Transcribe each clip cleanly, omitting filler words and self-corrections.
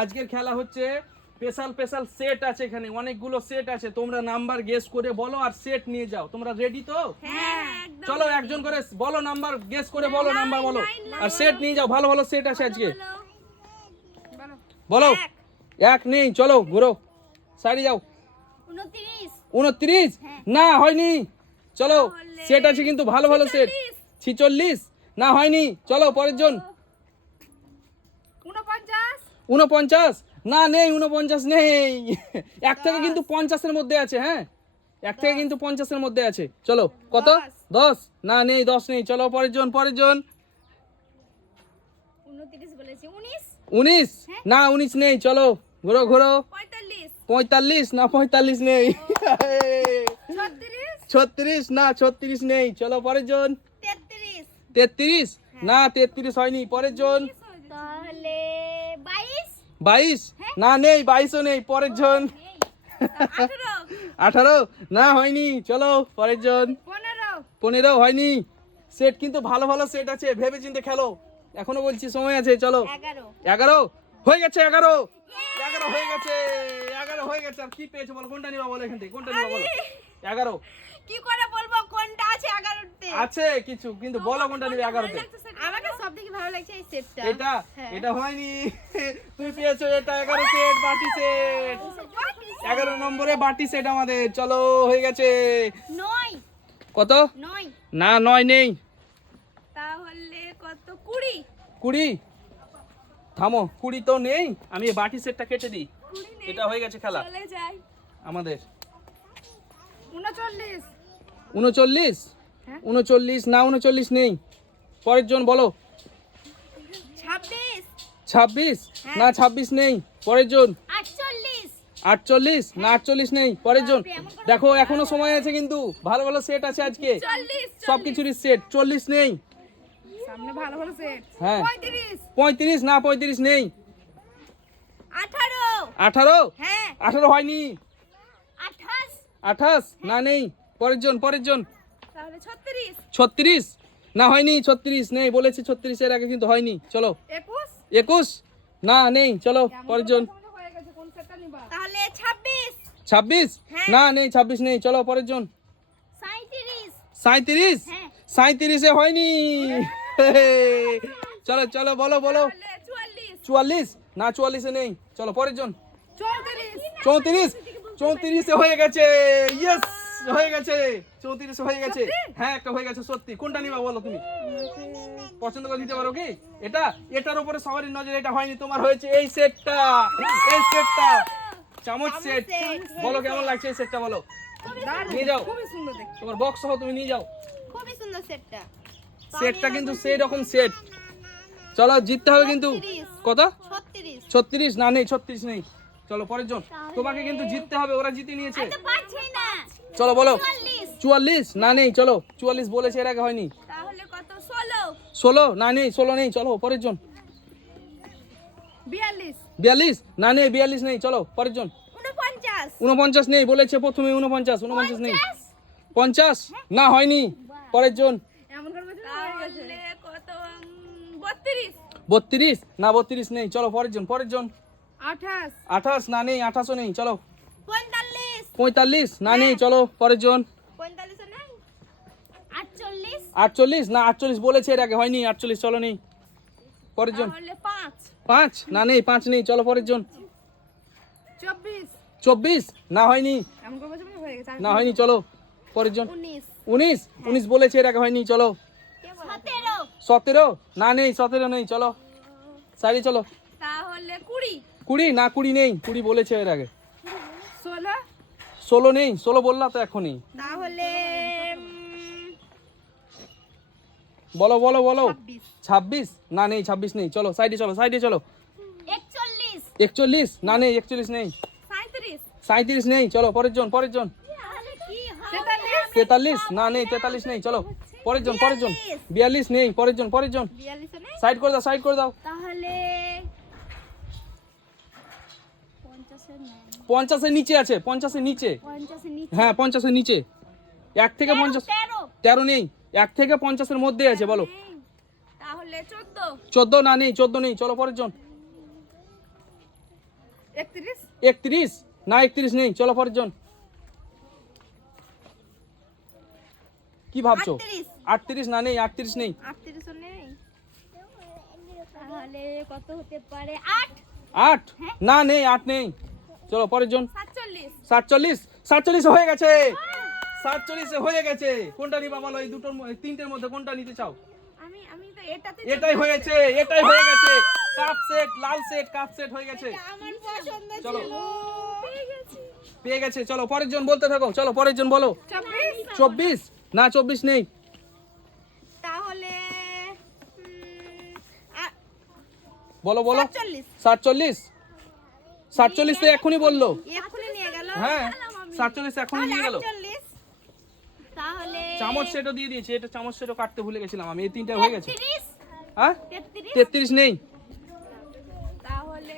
আজকের খেলা হচ্ছে স্পেশাল স্পেশাল সেট আছে, এখানে অনেকগুলো সেট আছে, তোমরা নাম্বার গেস করে বলো আর সেট নিয়ে যাও। তোমরা রেডি তো? চলো একজন করে বলো, নাম্বার গেস করে বলো, নাম্বার বলো আর সেট নিয়ে যাও। ভালো ভালো সেট আছে আজকে, বলো। এক নেই, চলো ঘুরো, সাইডে যাও। 29 না হয়নি, চলো সেট আছে কিন্তু ভালো ভালো সেট। 46 না হয়নি, চলো পরের জন। 49 না, নেই 49 নেই। এক থেকে কিন্তু 50-এর মধ্যে আছে, হ্যাঁ এক থেকে কিন্তু 50-এর মধ্যে আছে। চলো কত? 10 না, নেই 10 নেই, চলো পরের জন পরের জন। 19 না, 19 নেই, চলো ঘোরো ঘোরো। 45 না, 45 নেই। 36 না, 36 নেই, চলো পরের জন। 33 না, 33 হয়নি, পরের জন। 22 না, নেই 22ও নেই, পরের জন। 18 না, হয়নি, চলো পরের জন। 15 হয়নি। সেট কিন্তু ভালো ভালো সেট আছে, ভেবে চিন্তে খেলো, এখনো বলছি সময় আছে। চলো 11 হয়ে গেছে, 11 হয়ে গেছে, 11 হয়ে গেছে। আর কি পেয়েছো বলো, কোনটা নিবা বলো, এখান থেকে কোনটা নিবা বলো। 11 কি করে বলবো কোনটা আছে 11তে? আছে কিছু, কিন্তু বলো কোনটা নিবে 11তে। আমাকে সবথেকে ভালো লাগছে এই সেটটা। এটা এটা হয়নি, তুমি পেয়েছো এটা 11 সেট, বাটি সেট। 11 নম্বরে বাটি সেট আমাদের। চলো হয়ে গেছে 9 কত? 9 না 9 নেই। তাহলে কত? 20 20 থামো, 20 তো নেই, আমি এই বাটি সেটটা কেটে দিই। এটা হয়ে গেছে খেলা চলে যাই আমাদের। 39 39 39 না, 39 নেই, পরের জন বলো। 26 26 না, 26 নেই, পরের জন। 48 48 না, 48 নেই, পরের জন। দেখো এখনো সময় আছে, কিন্তু ভালো ভালো সেট আছে আজকে, 40 সবকিছুরই সেট। 40 নেই, সামনে ভালো ভালো সেট। হ্যাঁ 35 35 না, 35 নেই। 18 18 হ্যাঁ 18 হয়নি। 28 28 না, নেই, পরের জন পরের জন। তাহলে 36 36 না, হয়নি, 36 নেই, বলেছি 36 এর আগে কিন্তু হয়নি। চলো 21 21 না, নেই, চলো পরের জন। হয়ে গেছে, কোন সেটটা নিবা? তাহলে 26 26 না, নেই, 26 নেই, চলো পরের জন। 37 37 হ্যাঁ 37-এ হয়নি। চলো চলো বলো বলো। তাহলে 44 44 না, 44-এ নেই, চলো পরের জন। 34 34 হয়ে গেছে, ইয়েস হয়ে গেছে, 34 হয়ে গেছে, হ্যাঁ একটা হয়ে গেছে সত্যি। কোনটা নিবা বলো, তুমি পছন্দ করে নিতে পারো কি? এটা, এটার উপরে সবারই নজর, এটা হয়নি, তোমার হয়েছে এই সেটটা, এই সেটটা চামচ সেট। বলো কেমন লাগছে এই সেটটা, বলো। নিয়ে যাও, খুবই সুন্দর দেখতে, তোমার বক্স সহ তুমি নিয়ে যাও। খুবই সুন্দর সেটটা। সেটটা কিন্তু সেই রকম সেট। চলো জিততে হবে কিন্তু। 36 কত? 36 36 না, নেই 36 নেই, চলো পরের জন। তোমাকে কিন্তু জিততে হবে, ওরা জিতে নিয়েছে। তো পারছি না। চলো বলো। 44 44 না, নেই, চলো 44 বলেছে এর আগে হয়নি। তাহলে কত? 16 16 না, নেই, 16 নেই, চলো পরের জন। 42 42 না, নেই, 42 নেই, চলো পরের জন। 49 49 নেই, বলেছে প্রথমে 49 নেই। 50 না, হয়নি, পরের জন। এমন করে বলছো তাহলে কত? 32 32 না, 32 নেই, চলো পরের জন পরের জন। 28 28 না, নেই, 28ও নেই, চলো। 45 45 না, নেই, চলো পরের জন। 45 নাই। 48 48 না, 48 বলেছে এর আগে হয়নি, 48 চলো নেই, পরের জন। তাহলে 5 5 না, নেই, 5 নেই, চলো পরের জন। 24 24 না, হয়নি, এমন করে বলছো হয়ে গেছে। না হয়নি, চলো পরের জন। 19 19 বলেছে এর আগে হয়নি, চলো। 17 17 না, নেই, 17 নেই, চলো সাইডে চলো। তাহলে 20 20 না, 20 নেই, 20 বলেছে এর আগে। 16 16 নেই, 16 বললা তো এখনই, তাহলে বলো বলো বলো। 26 26 না, নেই, 26 নেই, চলো সাইডে চলো, সাইডে চলো। 41 41 না, নেই, 41 নেই। 37 37 নেই, চলো পরের জন পরের জন। তাহলে কি 43 না, নেই, 43 নেই, চলো পরের জন পরের জন। 42 নেই, পরের জন পরের জন। 42 নেই। সাইড করে দাও, সাইড করে দাও। তাহলে 50 এর নাই। 50 এর নিচে আছে, 50 এর নিচে, 50 এর নিচে। হ্যাঁ 50 এর নিচে। 1 থেকে 50 13 নেই, 1 থেকে 50 এর মধ্যে আছে, বলো। তাহলে 14 14 না, নেই, 14 নেই, চলো পরের জন। 31 31 না 31 নেই, চলো পরের জন। কি ভাবছো? 38 না, নেই 38 নেই। 38 নেই, তাহলে কত হতে পারে? 8 না, নেই 8 নেই, চলো পরের জন। 47 47 হয়ে গেছে, 47 হয়ে গেছে। কোনটা নিবা বলো, এই দুটোর তিনটের মধ্যে কোনটা নিতে চাও? আমি তো এটাতে এটাই হয়েছে, এটাই হয়ে গেছে। কাপ সেট, লাল সেট, কাপ সেট হয়ে গেছে। আমার পছন্দ চলো। ছিল, পেয়ে গেছি। পেয়ে গেছে, চলো পরের জন বলতে থাকো, চলো পরের জন বলো। 24 না, 24 নেই। তাহলে বলো বলো। 47 47 তো এখনই বললো। এক্ষুনি নিয়ে গেল। হ্যাঁ 47 এখনই নিয়ে গেল। 48 তাহলে চামচ সেটও দিয়ে দিয়েছি, এটা চামচ সেটও কাটতে ভুলে গেছিলাম আমি। এই তিনটা হয়ে গেছে। 33 হ্যাঁ 33 33 নেই। তাহলে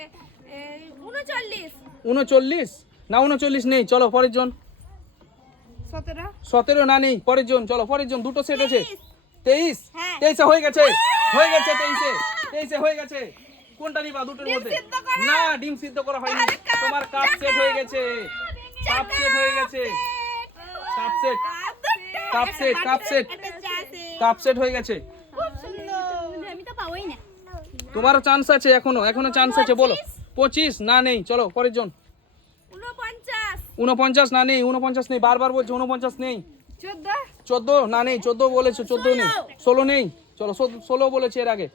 39 39 না, 39 নেই, চলো পরের জন। 17 17 না, নেই, পরের জন, চলো পরের জন। দুটো সেট আছে। 23 হ্যাঁ। 23 হয়ে গেছে, হয়ে গেছে 23 হয়ে গেছে। কোনটা নিবা দুটোর মধ্যে? সিদ্ধ করা। না, ডিম সিদ্ধ করা হয়নি। তাহলে কাপ তোমার কাপ সেট হয়ে গেছে, কাপ সেট হয়ে গেছে, cup set, cup set, cup set, cup set হয়ে গেছে। খুব সুন্দর, আমি তো পাবোই না। তোমারও চান্স আছে, এখনো চান্স আছে, বলো। 25 না, নেই, চলো পরের জন। 49 49 না, নেই, 49 নেই, বারবার বলছো 49 নেই। 14 14 না, নেই, 14 বলেছো, 14 নেই, 16 নেই, চলো 16 বলেছি এর আগে।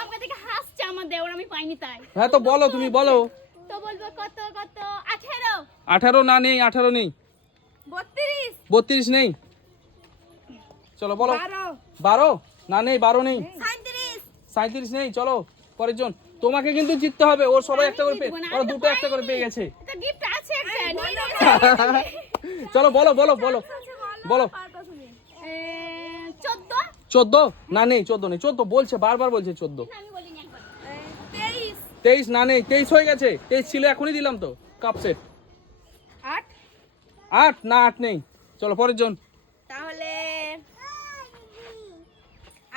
আপনার থেকে হাসছে আমার দেওর, আমি পাইনি তাই। হ্যাঁ তো বলো, তুমি বলো। তো বলবো কত কত? 18 18 না, নেই, 18 নেই, 32 32 নেই, চলো বলো। 12 না, নেই, 12 নেই, 37 37 নেই, চলো পরের জন। তোমাকে কিন্তু জিততে হবে, ওর সবাই একটা করে পেয়ে, ওরা দুটো একটা করে পেয়ে গেছে। তো গিফট আছে একটা, চলো বলো বলো বলো বলো। 14 14 না, নেই, 14 নেই, 14 বলছে, বারবার বলছে 14। আমি বলিনি একবার। 23 23 না, নেই, 23 হয়ে গেছে। 23 ছিল, এখনই দিলাম তো কাপ সেট। 8 8 না, 8 নেই, চলো পরের জন। তাহলে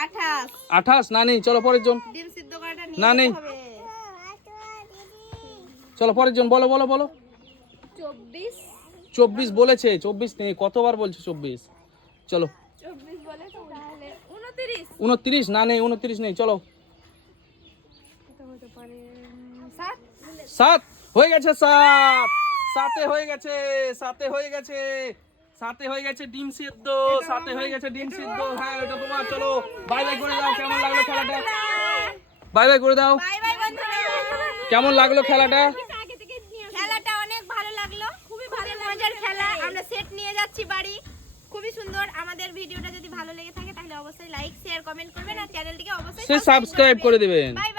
28 28 না, নেই, চলো পরের জন। ডিম সিদ্ধ করাটা না, নেই। হবে। চলো পরের জন, বলো বলো বলো। 24 24 বলেছে, 24 নেই, কতবার বলছো 24। চলো 24 বলে তো, তাহলে 29 29 না, নেই, 29 নেই, চলো। কত হতে পারে? 7 7 হয়ে গেছে, 7 হয়ে গেছে, 7 হয়ে গেছে, 7 হয়ে গেছে ডিম সিদ্ধ, 7 হয়ে গেছে ডিম সিদ্ধ। হ্যাঁ এটা তোমার, চলো বাই বাই করে দাও। কেমন লাগলো খেলাটা? বাই বাই করে দাও। বাই বাই বন্ধুরা। কেমন লাগলো খেলাটা? খেলাটা অনেক ভালো লাগলো, খুবই ভালো মজার খেলা। আমরা সেট নিয়ে যাচ্ছি বাড়ি, খুবই সুন্দর। আমাদের ভিডিওটা যদি ভালো লেগে থাকে তাহলে অবশ্যই লাইক শেয়ার কমেন্ট করবেন আর চ্যানেলটিকে অবশ্যই সাবস্ক্রাইব করে দিবেন। Bye bye.